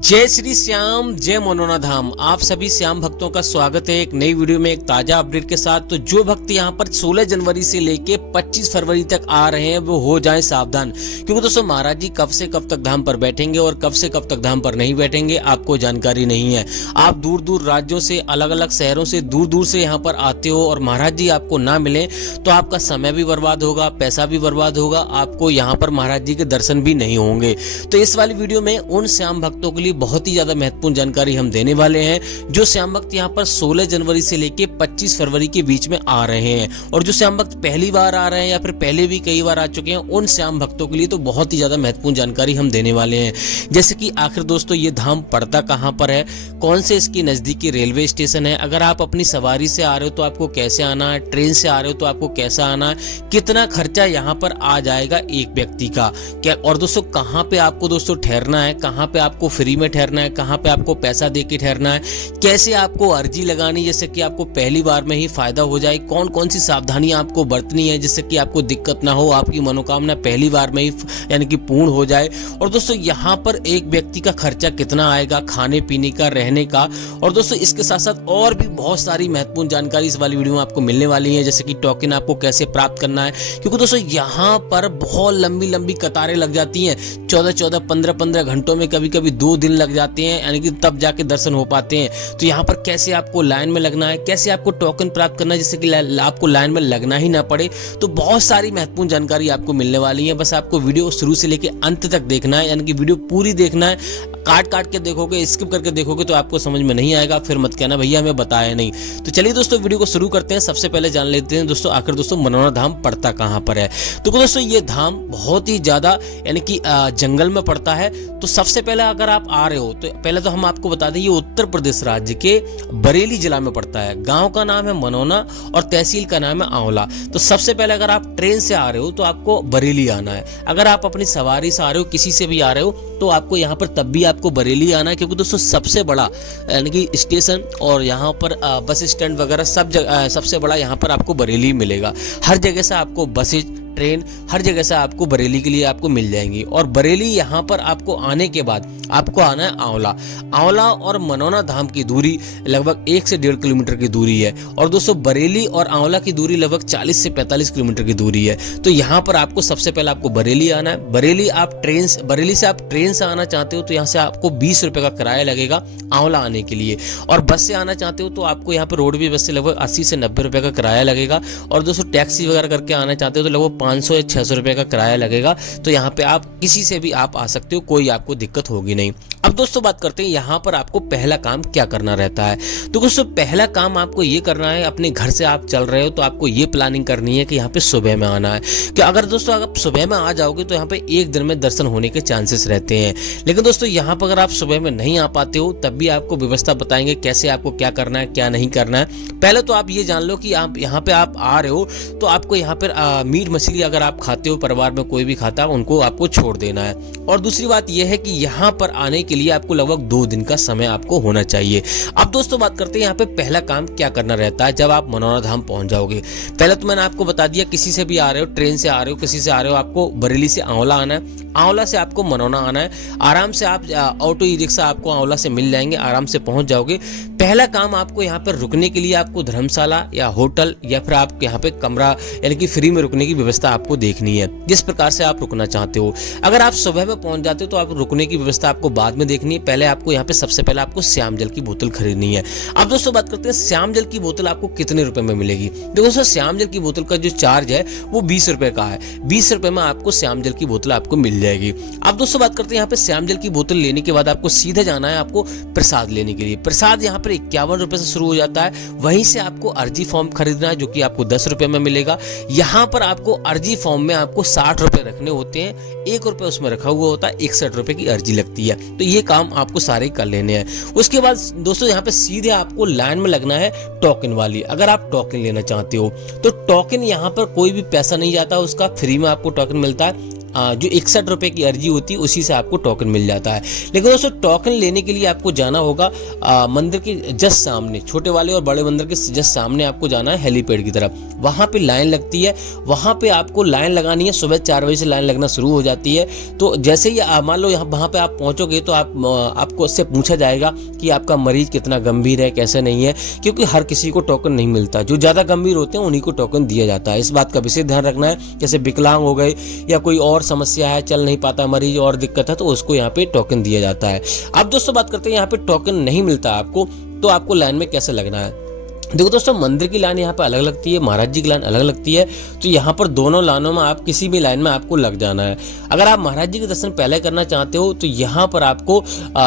जय श्री श्याम, जय मनोना धाम। आप सभी श्याम भक्तों का स्वागत है एक नई वीडियो में एक ताजा अपडेट के साथ। तो जो भक्त यहाँ पर 16 जनवरी से लेके 25 फरवरी तक आ रहे हैं वो हो जाएं सावधान, क्योंकि दोस्तों महाराज जी कब से कब तक धाम पर बैठेंगे और कब से कब तक धाम पर नहीं बैठेंगे आपको जानकारी नहीं है। आप दूर दूर राज्यों से, अलग अलग शहरों से, दूर दूर से यहाँ पर आते हो और महाराज जी आपको ना मिले तो आपका समय भी बर्बाद होगा, पैसा भी बर्बाद होगा, आपको यहाँ पर महाराज जी के दर्शन भी नहीं होंगे। तो इस वाली वीडियो में उन श्याम भक्तों के लिए बहुत ही ज्यादा महत्वपूर्ण जानकारी हम देने वाले हैं जो श्याम भक्त यहाँ पर 16 जनवरी से लेके 25 फरवरी के बीच में आ रहे हैं। और जो श्याम भक्त पहली बार आ रहे हैं या फिर पहले भी कई बार आ चुके हैं, उन श्याम भक्तों के लिए तो बहुत ही ज्यादा महत्वपूर्ण जानकारी हम देने वाले हैं। जैसे कि आखिर दोस्तों ये धाम पड़ता कहाँ पर है, कौन से इसकी नजदीकी रेलवे स्टेशन है, अगर आप अपनी सवारी से आ रहे हो तो आपको कैसे आना है, ट्रेन से आ रहे हो तो आपको कैसा आना है, कितना खर्चा यहाँ पर आ जाएगा एक व्यक्ति का क्या, और दोस्तों कहाँ पे आपको दोस्तों ठहरना है, कहाँ पे आपको फ्री में ठहरना है, कहाँ पे आपको पैसा दे के ठहरना है, कैसे आपको अर्जी लगानी जैसे कि आपको पहली बार में ही फायदा हो जाए, कौन कौन सी सावधानियां आपको बरतनी है जिससे कि आपको दिक्कत ना हो, आपकी मनोकामना पहली बार में ही यानी कि पूर्ण हो जाए। और दोस्तों यहाँ पर एक व्यक्ति का खर्चा कितना आएगा, खाने पीने का, रहने का। और दोस्तों इसके साथ साथ और भी बहुत सारी महत्वपूर्ण जानकारी इस वाली वीडियो में आपको मिलने वाली है, जैसे कि टोकन आपको कैसे प्राप्त करना है, क्योंकि दोस्तों यहाँ पर बहुत लंबी लंबी कतारें लग जाती हैं, 14-14, 15-15 घंटों में, कभी कभी 2 दिन लग जाते हैं, यानी कि तब जाके दर्शन हो पाते हैं। तो यहाँ पर कैसे आपको लाइन में लगना है, कैसे आपको टोकन प्राप्त करना है जिससे कि आपको लाइन में लगना ही ना पड़े। तो बहुत सारी महत्वपूर्ण जानकारी आपको मिलने वाली है। बस आपको वीडियो शुरू से लेके अंत तक देखना है, यानी कि वीडियो पूरी देखना है। काट के देखोगे, स्किप करके देखोगे तो आपको समझ में नहीं आएगा, फिर मत कहना भैया हमें बताया नहीं। तो चलिए दोस्तों वीडियो को शुरू करते हैं। सबसे पहले जान लेते हैं दोस्तों आखिर दोस्तों मनोना धाम पड़ता कहाँ पर है। तो दोस्तों ये धाम बहुत ही ज्यादा यानी कि जंगल में पड़ता है। तो सबसे पहले अगर आप आ रहे हो तो पहले तो हम आपको बता दें ये उत्तर प्रदेश राज्य के बरेली जिला में पड़ता है। गांव का नाम है मनोना और तहसील का नाम है आंवला। तो सबसे पहले अगर आप ट्रेन से आ रहे हो तो आपको बरेली आना है। अगर आप अपनी सवारी से आ रहे हो, किसी से भी आ रहे हो, तो आपको यहाँ पर तब भी आपको बरेली आना है, क्योंकि दोस्तों सबसे बड़ा यानी कि स्टेशन और यहाँ पर बस स्टैंड वगैरह सब जगह सबसे बड़ा यहाँ पर आपको बरेली मिलेगा। हर जगह से आपको बसेज, ट्रेन, हर जगह से आपको बरेली के लिए आपको मिल जाएंगी। और बरेली यहाँ पर आपको आने के बाद आपको आना है आंवला। आंवला और मनोना धाम की दूरी लगभग 1 से 1.5 किलोमीटर की दूरी है। और दोस्तों बरेली और आंवला की दूरी लगभग 40 से 45 किलोमीटर की दूरी है। तो यहाँ पर आपको सबसे पहले आपको बरेली आना है। बरेली से आप ट्रेन से आना चाहते हो तो यहाँ से आपको 20 रुपए का किराया लगेगा आंवला आने के लिए। और बस से आना चाहते हो तो आपको यहाँ पर रोडवे बस से लगभग 80 से 90 रुपए का किराया लगेगा। और दोस्तों टैक्सी वगैरह करके आना चाहते हो तो लगभग 500 या 600 रुपए का किराया लगेगा। तो यहाँ पे आप किसी से भी आप आ सकते हो, कोई आपको दिक्कत होगी नहीं। अब दोस्तों बात करते हैं यहाँ पर आपको पहला काम क्या करना रहता है। तो दोस्तों पहला काम आपको ये करना है, अपने घर से आप चल रहे हो तो आपको ये प्लानिंग करनी है कि यहाँ पे सुबह में आना है। कि अगर दोस्तों आप सुबह में आ जाओगे तो यहाँ पे एक दिन में दर्शन होने के चांसेस रहते हैं। लेकिन दोस्तों यहाँ पर अगर आप सुबह में नहीं आ पाते हो तब भी आपको व्यवस्था बताएंगे कैसे आपको क्या करना है, क्या नहीं करना है। पहले तो आप ये जान लो कि आप यहाँ पे आप आ रहे हो तो आपको यहाँ पर मीट मछली अगर आप खाते हो, परिवार में कोई भी खाता है, उनको आपको छोड़ देना है। और दूसरी बात यह है कि यहाँ पर आने के लिए आपको लगभग 2 दिन का समय आपको होना चाहिए। अब दोस्तों बात करते हैं यहाँ पे पहला काम क्या करना रहता है जब आप मनोना धाम पहुंच जाओगे। पहले तो मैंने आपको बता दिया, किसी से भी आ रहे हो, ट्रेन से आ रहे हो, किसी से आ रहे हो, आपको बरेली से आंवला आना है, आंवला से आपको मनोना आना है। आराम से आप ऑटो ई रिक्शा आपको आंवला से मिल जाएंगे, आराम से पहुंच जाओगे। पहला काम आपको यहाँ पर रुकने के लिए आपको धर्मशाला या होटल या फिर आप यहाँ पे कमरा यानी कि फ्री में रुकने की व्यवस्था आपको देखनी है, जिस प्रकार से आप रुकना चाहते हो। अगर आप सुबह में पहुंच जाते हो तो आप रुकने की व्यवस्था आपको बाद में देखनी है। पहले आपको यहाँ पे सबसे पहले आपको श्याम जल की बोतल खरीदनी है। अब दोस्तों बात करते हैं श्याम जल की बोतल आपको कितने रुपए में मिलेगी। देखो दोस्तों श्याम जल की बोतल का जो चार्ज है वो 20 रुपए का है। 20 रुपए में आपको श्याम जल की बोतल आपको मिल जाएगी। अब दोस्तों बात करते हैं यहाँ पे श्याम जल की बोतल लेने के बाद आपको सीधे जाना है आपको प्रसाद लेने के लिए। प्रसाद यहाँ पर 51 रुपए से शुरू हो जाता है। वहीं से आपको अर्जी फॉर्म खरीदना है जो कि आपको 10 रुपए में मिलेगा। यहाँ पर आपको अर्जी फॉर्म में आपको 60 रुपए रखने होते हैं, 1 रुपए उसमें रखा हुआ होता है, 61 रुपए की अर्जी लगती है। तो ये काम आपको सारे कर लेने हैं। उसके बाद दोस्तों यहाँ पे सीधे आपको लाइन में लगना है टोकन वाली। अगर आप टोकन लेना चाहते हो तो टोकन यहाँ पर कोई भी पैसा नहीं जाता, उसका फ्री में आपको टोकन मिलता है। जो 61 रुपए की अर्जी होती है उसी से आपको टोकन मिल जाता है। लेकिन दोस्तों टोकन लेने के लिए आपको जाना होगा मंदिर के जस्ट सामने, छोटे वाले और बड़े मंदिर के जस्ट सामने आपको जाना है हेलीपैड की तरफ। वहाँ पे लाइन लगती है, वहाँ पे आपको लाइन लगानी है। सुबह 4 बजे से लाइन लगना शुरू हो जाती है। तो जैसे ही मान लो यहाँ वहाँ पे आप पहुँचोगे तो आपको उससे पूछा जाएगा कि आपका मरीज कितना गंभीर है, कैसे नहीं है, क्योंकि हर किसी को टोकन नहीं मिलता। जो ज़्यादा गंभीर होते हैं उन्हीं को टोकन दिया जाता है। इस बात का विशेष ध्यान रखना है। जैसे विकलांग हो गए या कोई और समस्या है, चल नहीं पाता मरीज और दिक्कत है, तो उसको यहाँ पे टोकन दिया जाता है। अब दोस्तों बात करते हैं यहाँ पे टोकन नहीं मिलता आपको, तो आपको लाइन में कैसे लगना है। देखो दोस्तों, मंदिर की लाइन यहाँ पे अलग लगती है, महाराज जी की लाइन अलग लगती है। तो यहाँ पर दोनों लाइनों में आप किसी भी लाइन में आपको लग जाना है। अगर आप महाराज जी के दर्शन पहले करना चाहते हो तो यहाँ पर आपको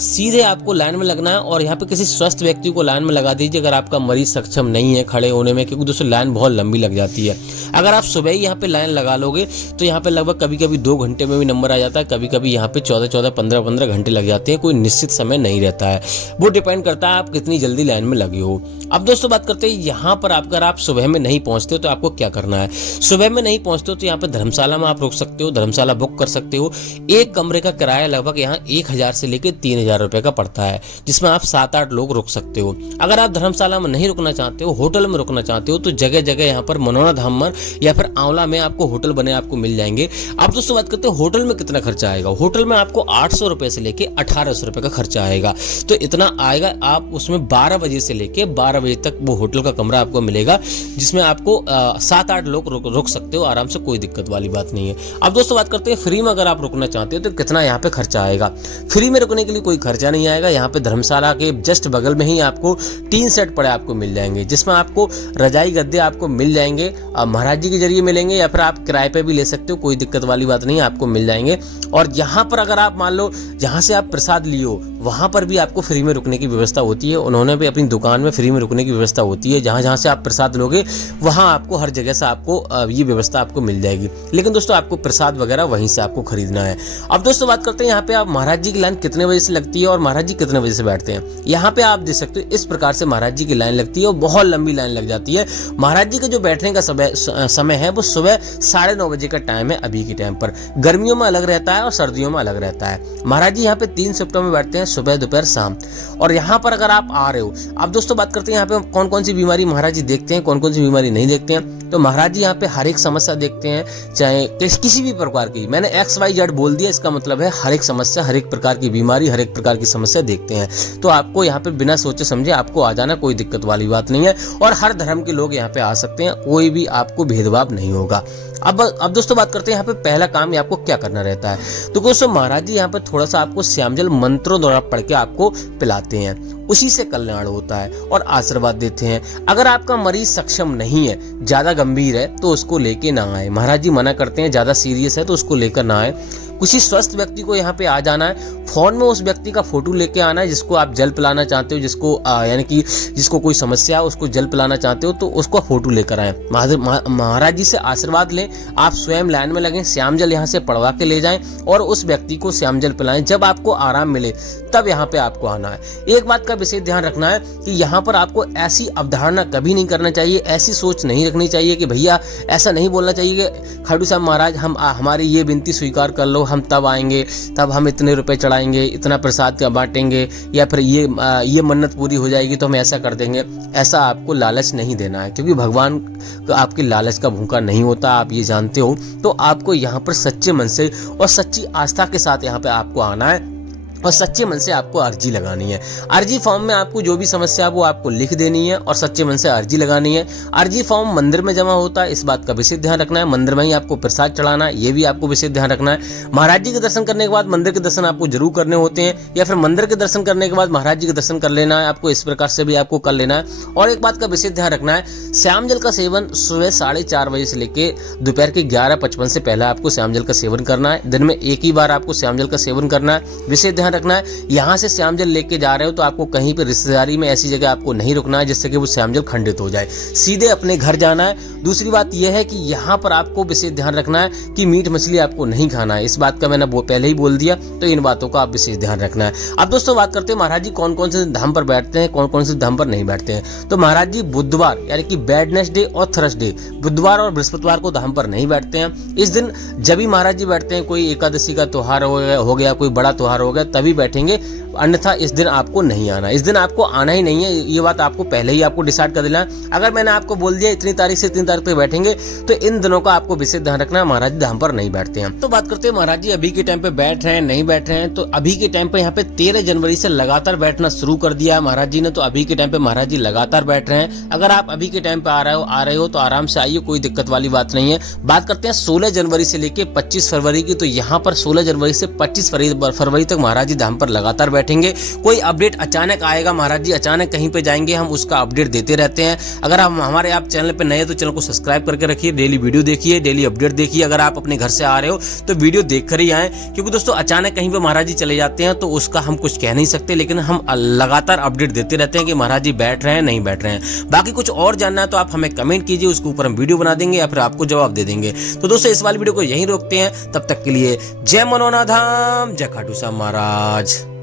सीधे आपको लाइन में लगना है और यहाँ पे किसी स्वस्थ व्यक्ति को लाइन में लगा दीजिए अगर आपका मरीज सक्षम नहीं है खड़े होने में, क्योंकि दोस्तों लाइन बहुत लंबी लग जाती है। अगर आप सुबह ही यहाँ पे लाइन लगा लोगे तो यहाँ पे लगभग कभी कभी 2 घंटे में भी नंबर आ जाता है, कभी कभी यहाँ पे 14-14, 15-15 घंटे लग जाते हैं। कोई निश्चित समय नहीं रहता है, वो डिपेंड करता है आप कितनी जल्दी लाइन में लगे हो। अब दोस्तों बात करते हैं यहाँ पर अगर आप सुबह में नहीं पहुंचते हो तो आपको क्या करना है। सुबह में नहीं पहुंचते हो तो यहाँ पे धर्मशाला में आप रुक सकते हो, धर्मशाला बुक कर सकते हो। एक कमरे का किराया लगभग यहाँ 1000 से लेकर 3000 रुपए का पड़ता है, जिसमें आप 7-8 लोग रुक सकते हो। अगर आप धर्मशाला में नहीं रुकना चाहते हो, होटल में रुकना चाहते हो, तो जगह जगह यहाँ पर मनोना धाम में या फिर आंवला में आपको होटल बने आपको मिल जाएंगे। अब दोस्तों बात करते हैं होटल में कितना खर्चा आएगा। होटल में आपको 800 रुपए से लेके 1800 रुपए का खर्चा आएगा। तो इतना आएगा। आप उसमें 12 बजे से लेके 12 बजे तक वो होटल का कमरा आपको मिलेगा, जिसमें आपको 7-8 लोग रुक सकते हो आराम से, कोई दिक्कत वाली बात नहीं है। अब दोस्तों बात करते हैं फ्री में अगर आप रुकना चाहते हो तो कितना यहाँ पे खर्चा आएगा। फ्री में रुकने के लिए कोई खर्चा नहीं आएगा। यहाँ पे धर्मशाला के जस्ट बगल में ही आपको 3 सेट पड़े आपको मिल जाएंगे, जिसमें आपको रजाई गद्दे आपको मिल जाएंगे, महाराज जी के जरिए मिलेंगे या फिर आप किराए पे भी ले सकते हो, कोई दिक्कत वाली बात नहीं है, आपको मिल जाएंगे। और यहाँ पर अगर आप मान लो जहाँ से आप प्रसाद लियो वहाँ पर भी आपको फ्री में रुकने की व्यवस्था होती है। उन्होंने भी अपनी दुकान में फ्री में रुकने की व्यवस्था होती है। जहाँ जहाँ से आप प्रसाद लोगे वहाँ आपको हर जगह से आपको ये व्यवस्था आपको मिल जाएगी। लेकिन दोस्तों आपको प्रसाद वगैरह वहीं से आपको खरीदना है। अब दोस्तों बात करते हैं यहाँ पे आप महाराज जी की लाइन कितने बजे से लगती है और महाराज जी कितने बजे से बैठते हैं। यहाँ पे आप देख सकते हो इस प्रकार से महाराज जी की लाइन लगती है और बहुत लंबी लाइन लग जाती है। महाराज जी का जो बैठने का समय है वो सुबह 9:30 बजे का टाइम है। अभी के टाइम पर गर्मियों में अलग रहता है और सर्दियों में अलग रहता है। महाराज जी यहाँ पे 3 शिफ्टों में बैठते हैं, सुबह दोपहर शाम। और यहाँ पर अगर आप आ रहे हो, अब दोस्तों बात करते हैं यहाँ पे कौन कौन सी बीमारी महाराज जी देखते हैं, कौन कौन सी बीमारी नहीं देखते हैं। तो महाराज जी यहाँ पे हर एक समस्या देखते हैं, चाहे किसी भी प्रकार की। मैंने XYZ बोल दिया, इसका मतलब है हर एक समस्या, हर एक प्रकार की बीमारी, हर एक प्रकार की समस्या देखते हैं। तो आपको यहाँ पे बिना सोचे समझे आपको आ जाना, कोई दिक्कत वाली बात नहीं है। और हर धर्म के लोग यहाँ पे आ सकते हैं, कोई भी आपको भेदभाव नहीं होगा। अब दोस्तों बात करते हैं यहाँ पे पहला काम आपको क्या करना रहता है। तो दोस्तों महाराज जी यहाँ पे थोड़ा सा आपको श्यामजल मंत्रों द्वारा पढ़ के आपको पिलाते हैं, उसी से कल्याण होता है और आशीर्वाद देते हैं। अगर आपका मरीज सक्षम नहीं है, ज्यादा गंभीर है, तो उसको लेके ना आए। महाराज जी मना करते हैं, ज्यादा सीरियस है तो उसको लेकर ना आए। किसी स्वस्थ व्यक्ति को यहाँ पे आ जाना है, फोन में उस व्यक्ति का फोटो लेके आना है जिसको आप जल पिलाना चाहते हो, जिसको यानी कि जिसको कोई समस्या है उसको जल पिलाना चाहते हो, तो उसको फोटो लेकर आए। महाराज जी से आशीर्वाद लें, आप स्वयं लाइन में लगें, श्याम जल यहाँ से पड़वा के ले जाएं और उस व्यक्ति को श्याम जल पिलाएं। जब आपको आराम मिले तब यहाँ पे आपको आना है। एक बात का विशेष ध्यान रखना है कि यहाँ पर आपको ऐसी अवधारणा कभी नहीं करना चाहिए, ऐसी सोच नहीं रखनी चाहिए कि भैया ऐसा नहीं बोलना चाहिए कि खाटू साहब महाराज हमारी ये विनती स्वीकार कर लो, हम तब आएंगे, तब हम इतने रुपए चढ़ाएंगे, इतना प्रसाद का बांटेंगे, या फिर ये मन्नत पूरी हो जाएगी तो हम ऐसा कर देंगे। ऐसा आपको लालच नहीं देना है, क्योंकि भगवान आपके लालच का भूखा नहीं होता, आप ये जानते हो। तो आपको यहाँ पर सच्चे मन से और सच्ची आस्था के साथ यहाँ पे आपको आना है और सच्चे मन से आपको अर्जी लगानी है। अर्जी फॉर्म में आपको जो भी समस्या है वो आपको लिख देनी है और सच्चे मन से अर्जी लगानी है। अर्जी फॉर्म मंदिर में जमा होता है, इस बात का विशेष ध्यान रखना है। मंदिर में ही आपको प्रसाद चढ़ाना है, ये भी आपको विशेष ध्यान रखना है। महाराज जी के दर्शन करने के बाद मंदिर के दर्शन आपको जरूर करने होते हैं, या फिर मंदिर के दर्शन करने के बाद महाराज जी के दर्शन कर लेना है, आपको इस प्रकार से भी आपको कर लेना है। और एक बात का विशेष ध्यान रखना है, श्याम जल का सेवन सुबह 4:30 बजे से लेकर दोपहर के 11:55 से पहले आपको श्याम जल का सेवन करना है। दिन में एक ही बार आपको श्याम जल का सेवन करना है। विशेष ध्यान रखना है, यहाँ से श्याम जल लेके जा रहे हो तो आपको कहीं पे रिश्तेदारी में ऐसी जगह आपको नहीं रुकना है जिससे कि वो श्याम जल खंडित हो जाए, सीधे अपने घर जाना है। दूसरी बात यह है कि यहाँ पर आपको विशेष ध्यान रखना है कि मीट मछली आपको नहीं खाना है, इस बात का मैंने पहले ही बोल दिया, तो इन बातों का आप विशेष ध्यान रखना है। अब दोस्तों बात करते हैं महाराज जी कौन कौन से धाम पर बैठते हैं, कौन कौन से धाम पर नहीं बैठते हैं। तो महाराज जी बुधवार यानी कि वेडनेसडे और थर्सडे, बुधवार और बृहस्पतिवार को धाम पर नहीं बैठते हैं। इस दिन जब भी महाराज जी बैठते हैं, कोई एकादशी का त्योहार हो गया, कोई बड़ा त्योहार हो गया, तभी बैठेंगे, अन्यथा इस दिन आपको नहीं आना। इस दिन आपको आना ही नहीं है, ये बात आपको पहले ही आपको डिसाइड कर देना है। अगर मैंने आपको बोल दिया इतनी तारीख से इतनी तारीख तक बैठेंगे, तो इन दिनों का आपको विशेष ध्यान रखना है, महाराज जी धाम पर नहीं बैठते हैं। तो बात करते हैं महाराज जी अभी के टाइम पे बैठ रहे हैं नहीं बैठ रहे हैं। तो अभी के टाइम पे यहाँ पे 13 जनवरी से लगातार बैठना शुरू कर दिया है महाराज जी ने, तो अभी के टाइम पे महाराज जी लगातार बैठ रहे हैं। अगर आप अभी के टाइम पे आ रहे हो तो आराम से आइए, कोई दिक्कत वाली बात नहीं है। बात करते हैं 16 जनवरी से लेके 25 फरवरी की, तो यहाँ पर 16 जनवरी से 25 फरवरी तक महाराज जी धाम पर लगातार बैठेंगे। कोई अपडेट अचानक आएगा, महाराज जी अचानक कहीं पे जाएंगे, हम उसका अपडेट देते रहते हैं। अगर हम हमारे आप चैनल पे नए हैं तो चैनल को सब्सक्राइब करके रखिए, डेली वीडियो देखिए, डेली अपडेट देखिए। अगर आप अपने घर से आ रहे हो तो वीडियो देख कर ही आए, क्योंकि दोस्तों अचानक कहीं पे महाराज जी चले जाते हैं तो उसका हम कुछ कह नहीं सकते, लेकिन हम लगातार अपडेट देते रहते हैं कि महाराज जी बैठ रहे हैं नहीं बैठ रहे हैं। बाकी कुछ और जानना है तो आप हमें कमेंट कीजिए, उसके ऊपर हम वीडियो बना देंगे या फिर आपको जवाब दे देंगे। तो दोस्तों इस वाली वीडियो को यहीं रोकते हैं, तब तक के लिए जय मनोना धाम, जय खाटू श्याम महाराज।